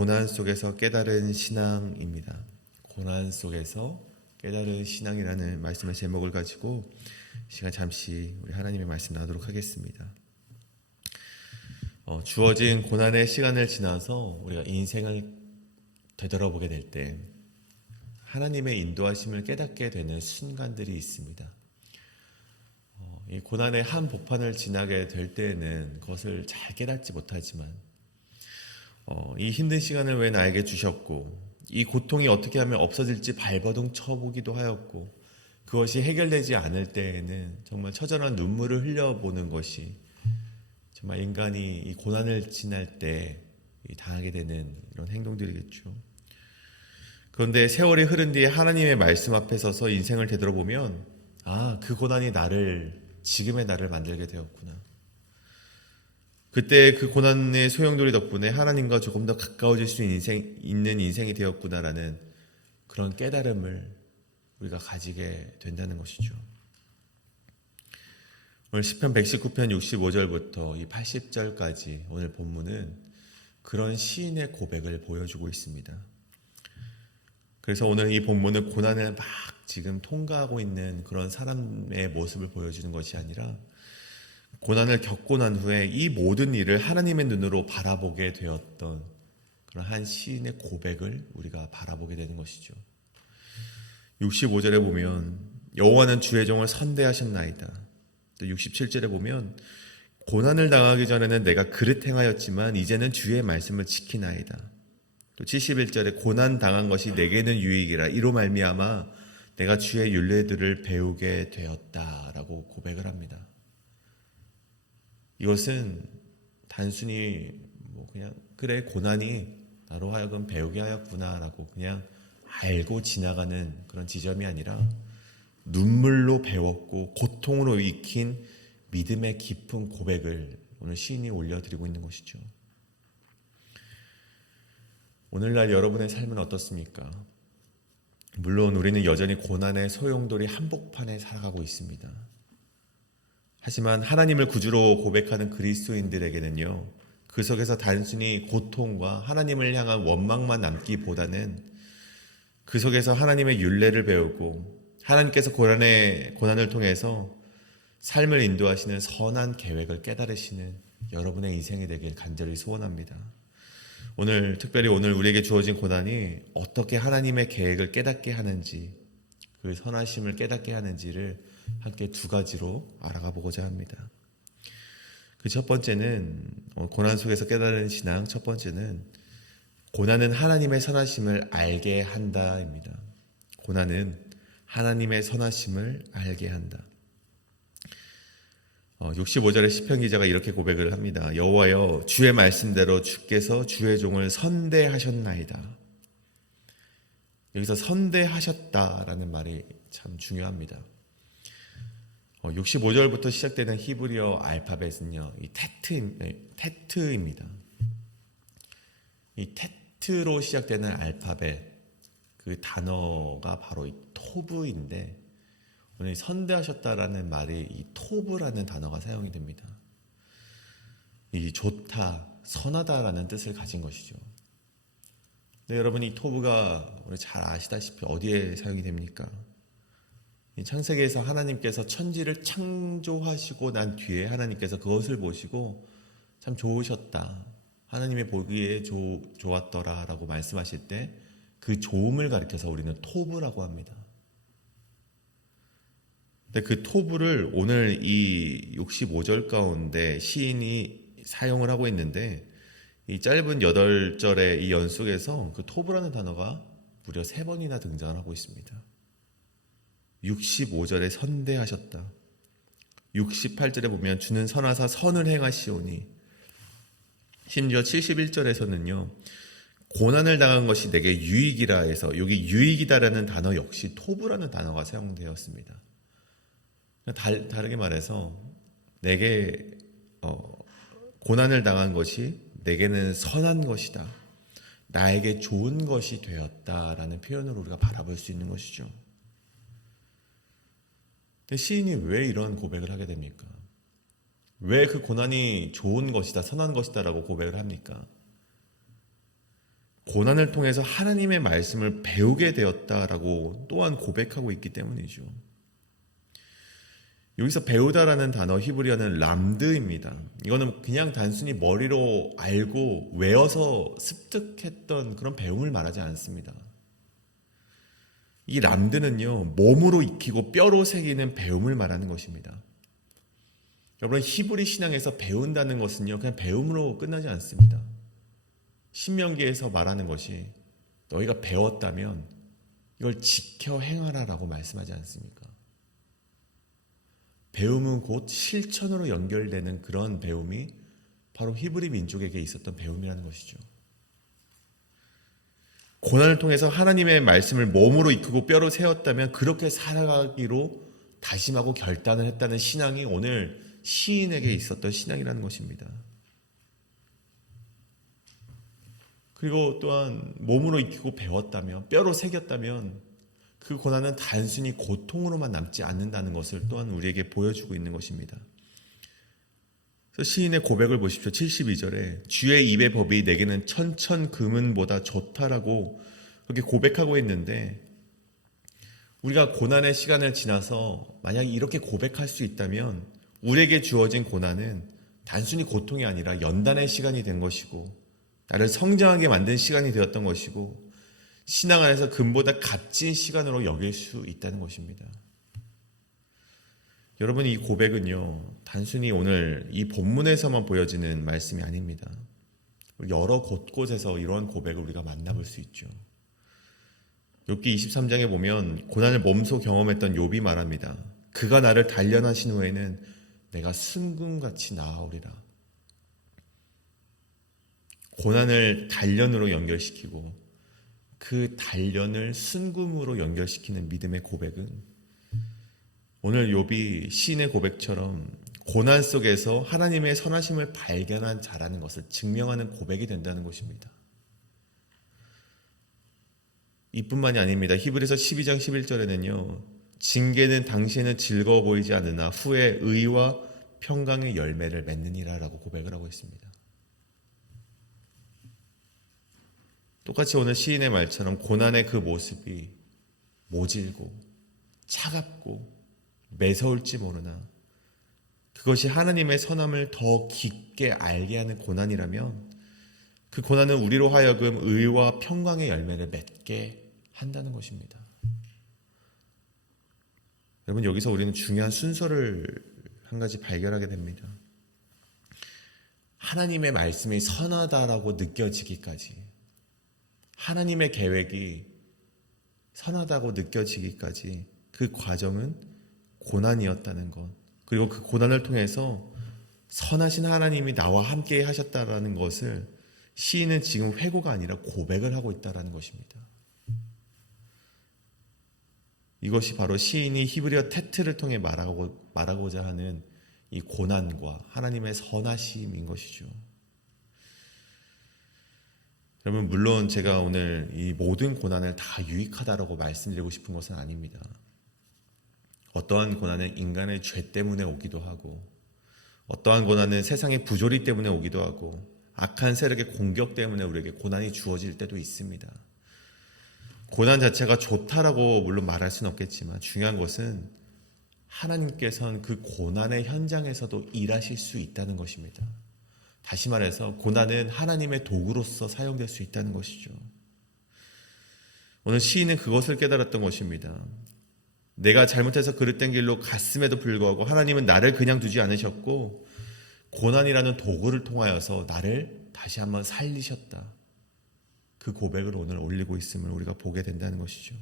고난 속에서 깨달은 신앙입니다. 고난 속에서 깨달은 신앙이라는 말씀의 제목을 가지고 시간 잠시 우리 하나님의 말씀 나누도록 하겠습니다. 주어진 고난의 시간을 지나서 우리가 인생을 되돌아보게 될 때 하나님의 인도하심을 깨닫게 되는 순간들이 있습니다. 이 고난의 한 복판을 지나게 될 때에는 그것을 잘 깨닫지 못하지만 이 힘든 시간을 왜 나에게 주셨고 이 고통이 어떻게 하면 없어질지 발버둥 쳐보기도 하였고 그것이 해결되지 않을 때에는 정말 처절한 눈물을 흘려보는 것이 정말 인간이 이 고난을 지날 때 당하게 되는 이런 행동들이겠죠. 그런데 세월이 흐른 뒤에 하나님의 말씀 앞에 서서 인생을 되돌아보면 그 고난이 지금의 나를 만들게 되었구나. 그때 그 고난의 소용돌이 덕분에 하나님과 조금 더 가까워질 수 있는 인생이 되었구나라는 그런 깨달음을 우리가 가지게 된다는 것이죠. 오늘 시편 119편 65절부터 이 80절까지 오늘 본문은 그런 시인의 고백을 보여주고 있습니다. 그래서 오늘 이 본문은 고난을 막 지금 통과하고 있는 그런 사람의 모습을 보여주는 것이 아니라 고난을 겪고 난 후에 이 모든 일을 하나님의 눈으로 바라보게 되었던 그런 한 시인의 고백을 우리가 바라보게 되는 것이죠. 65절에 보면 여호와는 주의 종을 선대하셨나이다. 또 67절에 보면 고난을 당하기 전에는 내가 그릇 행하였지만 이제는 주의 말씀을 지키나이다. 또 71절에 고난 당한 것이 내게는 유익이라 이로 말미암아 내가 주의 율례들을 배우게 되었다라고 고백을 합니다. 이것은 단순히 그냥 그래 고난이 나로 하여금 배우게 하였구나라고 그냥 알고 지나가는 그런 지점이 아니라 눈물로 배웠고 고통으로 익힌 믿음의 깊은 고백을 오늘 시인이 올려드리고 있는 것이죠. 오늘날 여러분의 삶은 어떻습니까? 물론 우리는 여전히 고난의 소용돌이 한복판에 살아가고 있습니다. 하지만 하나님을 구주로 고백하는 그리스도인들에게는요, 그 속에서 단순히 고통과 하나님을 향한 원망만 남기보다는 그 속에서 하나님의 율례를 배우고 하나님께서 고난을 통해서 삶을 인도하시는 선한 계획을 깨달으시는 여러분의 인생이 되길 간절히 소원합니다. 오늘 특별히 우리에게 주어진 고난이 어떻게 하나님의 계획을 깨닫게 하는지, 그 선하심을 깨닫게 하는지를 함께 두 가지로 알아가 보고자 합니다. 그 첫 번째는 고난 속에서 깨달은 신앙, 첫 번째는 고난은 하나님의 선하심을 알게 한다입니다. 고난은 하나님의 선하심을 알게 한다. 65절의 시편 기자가 이렇게 고백을 합니다. 여호와여 주의 말씀대로 주께서 주의 종을 선대하셨나이다. 여기서 선대하셨다라는 말이 참 중요합니다. 65절부터 시작되는 히브리어 알파벳은요, 이 테트입니다. 이 테트로 시작되는 알파벳, 그 단어가 바로 이 토브인데, 오늘 선대하셨다라는 말이 이 토브라는 단어가 사용이 됩니다. 이 좋다, 선하다라는 뜻을 가진 것이죠. 근데 여러분, 이 토브가 우리 잘 아시다시피 어디에 사용이 됩니까? 이 창세기에서 하나님께서 천지를 창조하시고 난 뒤에 하나님께서 그것을 보시고 참 좋으셨다, 하나님의 보기에 좋았더라 라고 말씀하실 때 그 좋음을 가리켜서 우리는 토브라고 합니다. 근데 그 토브를 오늘 이 65절 가운데 시인이 사용을 하고 있는데, 이 짧은 8절의 이 연속에서 그 토브라는 단어가 무려 3번이나 등장을 하고 있습니다. 65절에 선대하셨다. 68절에 보면 주는 선하사 선을 행하시오니, 심지어 71절에서는요 고난을 당한 것이 내게 유익이라 해서 여기 유익이다라는 단어 역시 토브라는 단어가 사용되었습니다. 다르게 말해서 내게 고난을 당한 것이 내게는 선한 것이다, 나에게 좋은 것이 되었다라는 표현으로 우리가 바라볼 수 있는 것이죠. 근데 시인이 왜 이런 고백을 하게 됩니까? 왜 그 고난이 좋은 것이다, 선한 것이다 라고 고백을 합니까? 고난을 통해서 하나님의 말씀을 배우게 되었다라고 또한 고백하고 있기 때문이죠. 여기서 배우다라는 단어 히브리어는 람드입니다. 이거는 그냥 단순히 머리로 알고 외워서 습득했던 그런 배움을 말하지 않습니다. 이 람드는요, 몸으로 익히고 뼈로 새기는 배움을 말하는 것입니다. 여러분, 히브리 신앙에서 배운다는 것은요, 그냥 배움으로 끝나지 않습니다. 신명기에서 말하는 것이 너희가 배웠다면 이걸 지켜 행하라라고 말씀하지 않습니까? 배움은 곧 실천으로 연결되는 그런 배움이 바로 히브리 민족에게 있었던 배움이라는 것이죠. 고난을 통해서 하나님의 말씀을 몸으로 이끌고 뼈로 세웠다면 그렇게 살아가기로 다짐하고 결단을 했다는 신앙이 오늘 시인에게 있었던 신앙이라는 것입니다. 그리고 또한 몸으로 익히고 배웠다면, 뼈로 새겼다면 그 고난은 단순히 고통으로만 남지 않는다는 것을 또한 우리에게 보여주고 있는 것입니다. 그래서 시인의 고백을 보십시오. 72절에 주의 입의 법이 내게는 천천 금은보다 좋다라고 그렇게 고백하고 있는데, 우리가 고난의 시간을 지나서 만약 이렇게 고백할 수 있다면 우리에게 주어진 고난은 단순히 고통이 아니라 연단의 시간이 된 것이고 나를 성장하게 만든 시간이 되었던 것이고 신앙 안에서 금보다 값진 시간으로 여길 수 있다는 것입니다. 여러분, 이 고백은요, 단순히 오늘 이 본문에서만 보여지는 말씀이 아닙니다. 여러 곳곳에서 이러한 고백을 우리가 만나볼 수 있죠. 욥기 23장에 보면 고난을 몸소 경험했던 욥이 말합니다. 그가 나를 단련하신 후에는 내가 순금같이 나아오리라. 고난을 단련으로 연결시키고 그 단련을 순금으로 연결시키는 믿음의 고백은 오늘 욥이 시인의 고백처럼 고난 속에서 하나님의 선하심을 발견한 자라는 것을 증명하는 고백이 된다는 것입니다. 이뿐만이 아닙니다. 히브리서 12장 11절에는요. 징계는 당신은 즐거워 보이지 않으나 후에 의와 평강의 열매를 맺느니라 라고 고백을 하고 있습니다. 똑같이 오늘 시인의 말처럼 고난의 그 모습이 모질고 차갑고 매서울지 모르나 그것이 하나님의 선함을 더 깊게 알게 하는 고난이라면 그 고난은 우리로 하여금 의와 평강의 열매를 맺게 한다는 것입니다. 여러분, 여기서 우리는 중요한 순서를 한 가지 발견하게 됩니다. 하나님의 말씀이 선하다라고 느껴지기까지, 하나님의 계획이 선하다고 느껴지기까지 그 과정은 고난이었다는 것, 그리고 그 고난을 통해서 선하신 하나님이 나와 함께 하셨다라는 것을 시인은 지금 회고가 아니라 고백을 하고 있다는 것입니다. 이것이 바로 시인이 히브리어 테트를 통해 말하고자 하는 이 고난과 하나님의 선하심인 것이죠. 여러분, 물론 제가 오늘 이 모든 고난을 다 유익하다라고 말씀드리고 싶은 것은 아닙니다. 어떠한 고난은 인간의 죄 때문에 오기도 하고, 어떠한 고난은 세상의 부조리 때문에 오기도 하고, 악한 세력의 공격 때문에 우리에게 고난이 주어질 때도 있습니다. 고난 자체가 좋다라고 물론 말할 수는 없겠지만 중요한 것은 하나님께서는 그 고난의 현장에서도 일하실 수 있다는 것입니다. 다시 말해서 고난은 하나님의 도구로서 사용될 수 있다는 것이죠. 오늘 시인은 그것을 깨달았던 것입니다. 내가 잘못해서 그릇된 길로 갔음에도 불구하고 하나님은 나를 그냥 두지 않으셨고 고난이라는 도구를 통하여서 나를 다시 한번 살리셨다. 그 고백을 오늘 올리고 있음을 우리가 보게 된다는 것이죠.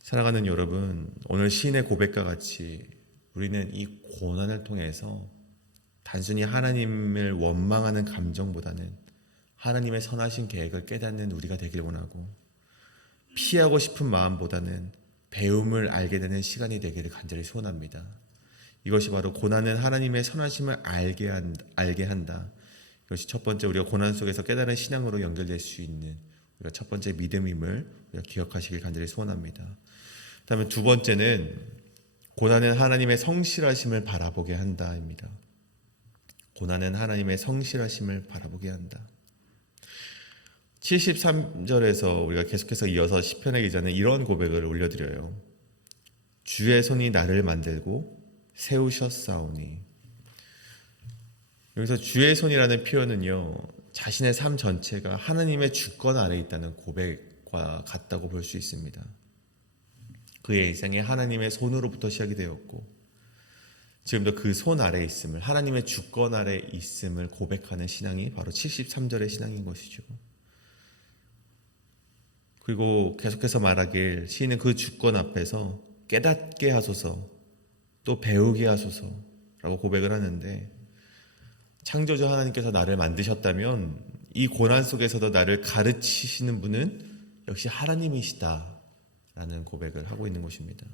사랑하는 여러분, 오늘 시인의 고백과 같이 우리는 이 고난을 통해서 단순히 하나님을 원망하는 감정보다는 하나님의 선하신 계획을 깨닫는 우리가 되길 원하고, 피하고 싶은 마음보다는 배움을 알게 되는 시간이 되기를 간절히 소원합니다. 이것이 바로 고난은 하나님의 선하심을 알게 한다. 이것이 첫 번째 우리가 고난 속에서 깨달은 신앙으로 연결될 수 있는 우리가 첫 번째 믿음임을 우리가 기억하시길 간절히 소원합니다. 다음에 두 번째는 고난은 하나님의 성실하심을 바라보게 한다입니다. 고난은 하나님의 성실하심을 바라보게 한다. 73절에서 우리가 계속해서 이어서 시편의 기자는 이런 고백을 올려드려요. 주의 손이 나를 만들고 세우셨사오니. 여기서 주의 손이라는 표현은요, 자신의 삶 전체가 하나님의 주권 아래에 있다는 고백과 같다고 볼 수 있습니다. 그의 일생이 하나님의 손으로부터 시작이 되었고 지금도 그 손 아래에 있음을, 하나님의 주권 아래에 있음을 고백하는 신앙이 바로 73절의 신앙인 것이죠. 그리고 계속해서 말하길 시인은 그 주권 앞에서 깨닫게 하소서, 또 배우게 하소서라고 고백을 하는데, 창조주 하나님께서 나를 만드셨다면 이 고난 속에서도 나를 가르치시는 분은 역시 하나님이시다라는 고백을 하고 있는 것입니다.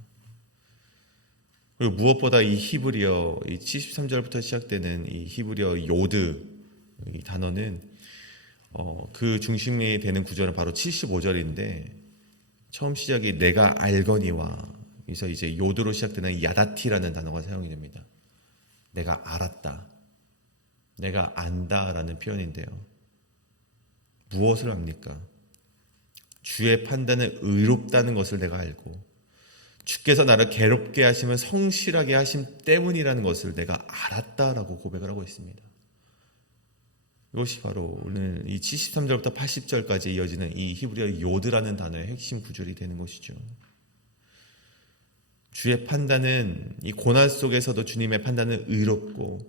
그리고 무엇보다 이 히브리어, 이 73절부터 시작되는 이 히브리어 요드 이 단어는 그 중심이 되는 구절은 바로 75절인데, 처음 시작이 내가 알거니와 그래서 이제 요드로 시작되는 야다티라는 단어가 사용이 됩니다. 내가 알았다, 내가 안다라는 표현인데요. 무엇을 압니까? 주의 판단은 의롭다는 것을 내가 알고 주께서 나를 괴롭게 하시면 성실하게 하심 때문이라는 것을 내가 알았다라고 고백을 하고 있습니다. 이것이 바로 오늘 이 73절부터 80절까지 이어지는 이 히브리어 요드라는 단어의 핵심 구절이 되는 것이죠. 주의 판단은, 이 고난 속에서도 주님의 판단은 의롭고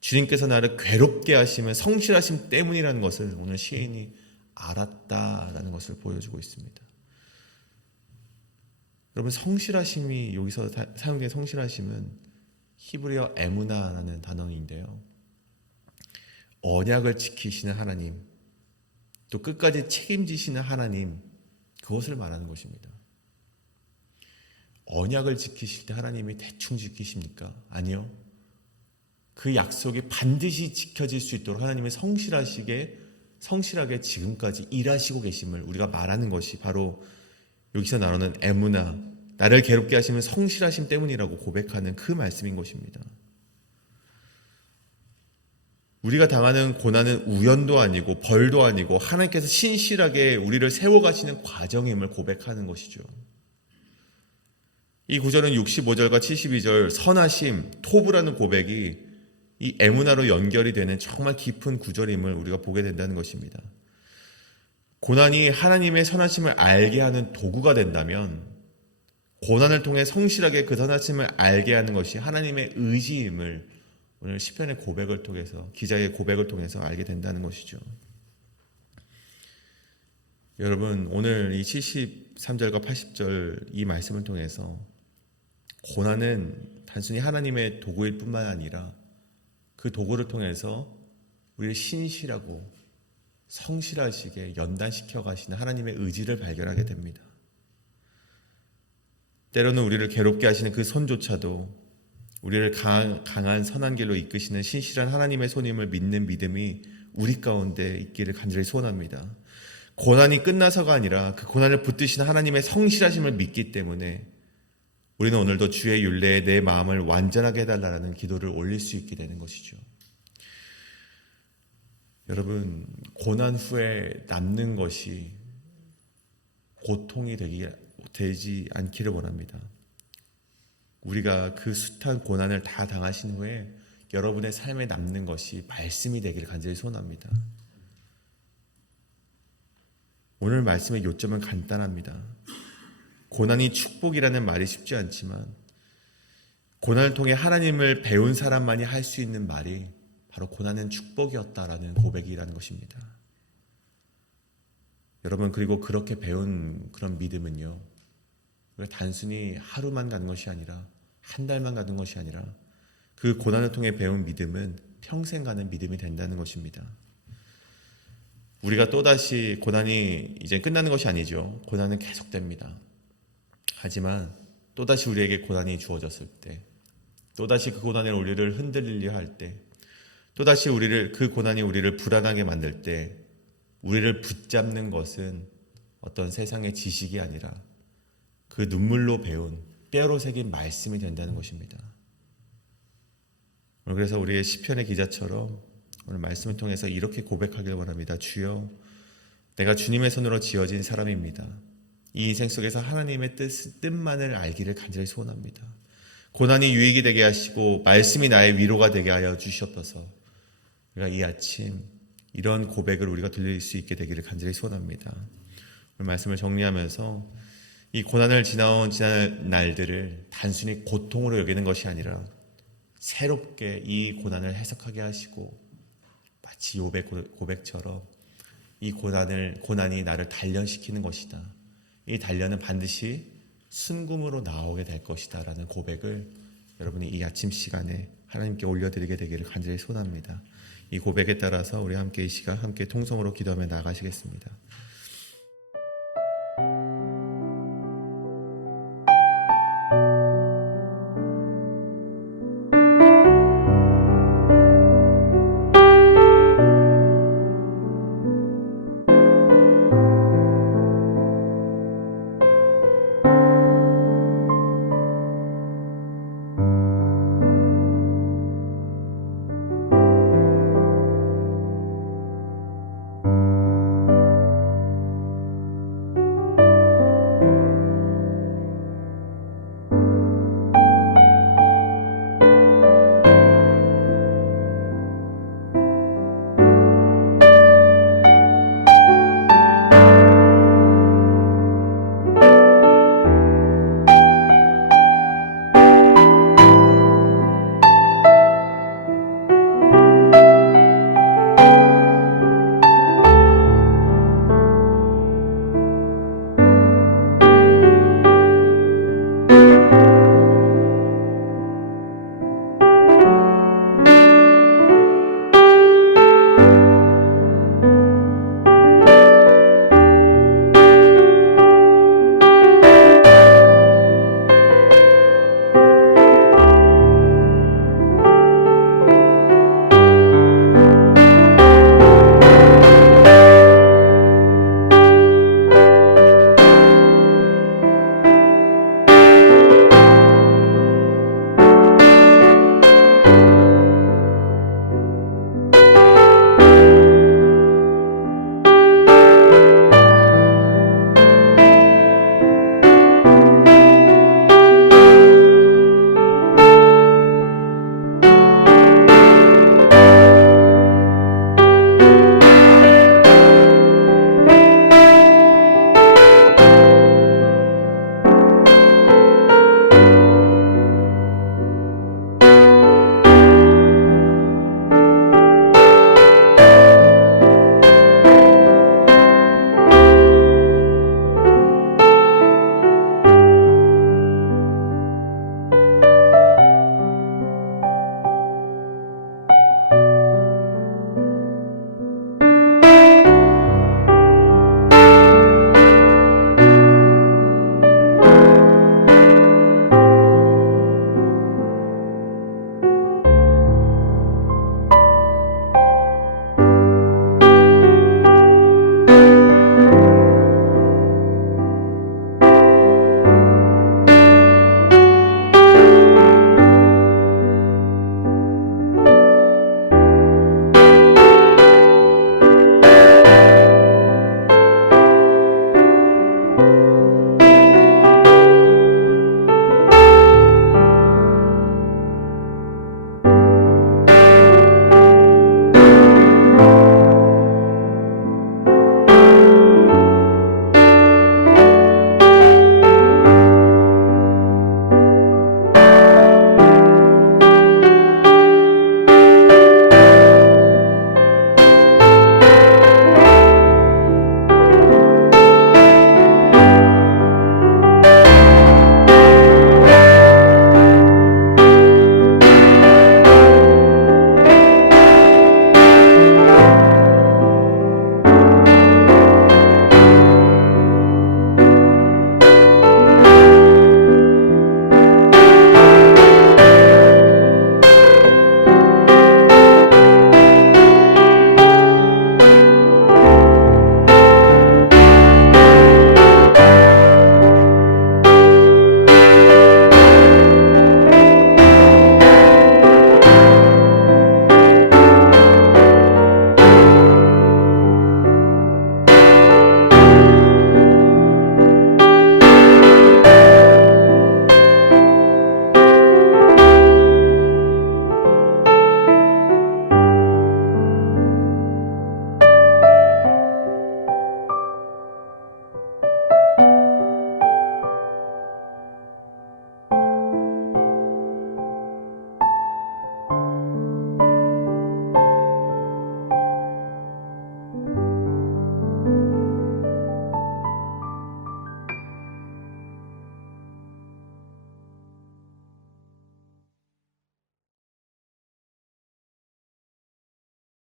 주님께서 나를 괴롭게 하시면 성실하심 때문이라는 것을 오늘 시인이 알았다라는 것을 보여주고 있습니다. 여러분, 성실하심이 여기서 사용된 성실하심은 히브리어 에무나라는 단어인데요, 언약을 지키시는 하나님, 또 끝까지 책임지시는 하나님, 그것을 말하는 것입니다. 언약을 지키실 때 하나님이 대충 지키십니까? 아니요. 그 약속이 반드시 지켜질 수 있도록 하나님이 성실하게 지금까지 일하시고 계심을 우리가 말하는 것이 바로 여기서 나오는 에무나, 나를 괴롭게 하시면 성실하심 때문이라고 고백하는 그 말씀인 것입니다. 우리가 당하는 고난은 우연도 아니고 벌도 아니고 하나님께서 신실하게 우리를 세워가시는 과정임을 고백하는 것이죠. 이 구절은 65절과 72절 선하심, 토부라는 고백이 이 에무나로 연결이 되는 정말 깊은 구절임을 우리가 보게 된다는 것입니다. 고난이 하나님의 선하심을 알게 하는 도구가 된다면 고난을 통해 성실하게 그 선하심을 알게 하는 것이 하나님의 의지임을 오늘 시편의 고백을 통해서, 기자의 고백을 통해서 알게 된다는 것이죠. 여러분, 오늘 이 73절과 80절 이 말씀을 통해서 고난은 단순히 하나님의 도구일 뿐만 아니라 그 도구를 통해서 우리를 신실하고 성실하시게 연단시켜 가시는 하나님의 의지를 발견하게 됩니다. 때로는 우리를 괴롭게 하시는 그 손조차도 우리를 강한 선한 길로 이끄시는 신실한 하나님의 손임을 믿는 믿음이 우리 가운데 있기를 간절히 소원합니다. 고난이 끝나서가 아니라 그 고난을 붙드시는 하나님의 성실하심을 믿기 때문에 우리는 오늘도 주의 율례에 내 마음을 완전하게 해달라는 기도를 올릴 수 있게 되는 것이죠. 여러분, 고난 후에 남는 것이 고통이 되지 않기를 원합니다. 우리가 그 숱한 고난을 다 당하신 후에 여러분의 삶에 남는 것이 말씀이 되기를 간절히 소원합니다. 오늘 말씀의 요점은 간단합니다. 고난이 축복이라는 말이 쉽지 않지만 고난을 통해 하나님을 배운 사람만이 할 수 있는 말이 바로 고난은 축복이었다라는 고백이라는 것입니다. 여러분, 그리고 그렇게 배운 그런 믿음은요, 단순히 하루만 가는 것이 아니라 한 달만 가는 것이 아니라 그 고난을 통해 배운 믿음은 평생 가는 믿음이 된다는 것입니다. 우리가 또다시 고난이 이제 끝나는 것이 아니죠. 고난은 계속됩니다. 하지만 또다시 우리에게 고난이 주어졌을 때, 또다시 그 고난의 우리를 흔들리려 할 때, 또다시 그 고난이 우리를 불안하게 만들 때 우리를 붙잡는 것은 어떤 세상의 지식이 아니라 그 눈물로 배운 뼈로 새긴 말씀이 된다는 것입니다. 그래서 우리의 시편의 기자처럼 오늘 말씀을 통해서 이렇게 고백하길 원합니다. 주여, 내가 주님의 손으로 지어진 사람입니다. 이 인생 속에서 하나님의 뜻만을 알기를 간절히 소원합니다. 고난이 유익이 되게 하시고 말씀이 나의 위로가 되게 하여 주시옵소서. 우리가 이 아침 이런 고백을 우리가 들릴 수 있게 되기를 간절히 소원합니다. 오늘 말씀을 정리하면서 이 고난을 지난 날들을 단순히 고통으로 여기는 것이 아니라 새롭게 이 고난을 해석하게 하시고 마치 욥의 고백처럼 이 고난이 나를 단련시키는 것이다. 이 단련은 반드시 순금으로 나오게 될 것이다 라는 고백을 여러분이 이 아침 시간에 하나님께 올려드리게 되기를 간절히 소원합니다. 이 고백에 따라서 우리 함께 이 시간 함께 통성으로 기도하며 나아가시겠습니다.